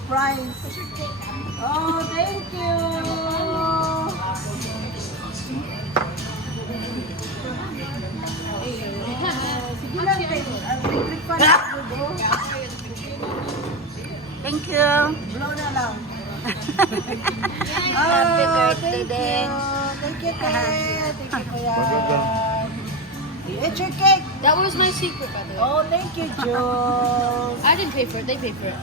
surprise. Oh, thank you. Sige lang, electric fan ako, bro. Thank you. Blow na lang. Happy birthday thank din. you. Thank you, Ted. Thank you, Kuya. It's your cake. That was my secret, by the way. Oh, thank you, Jules. I didn't pay for it. They paid for it.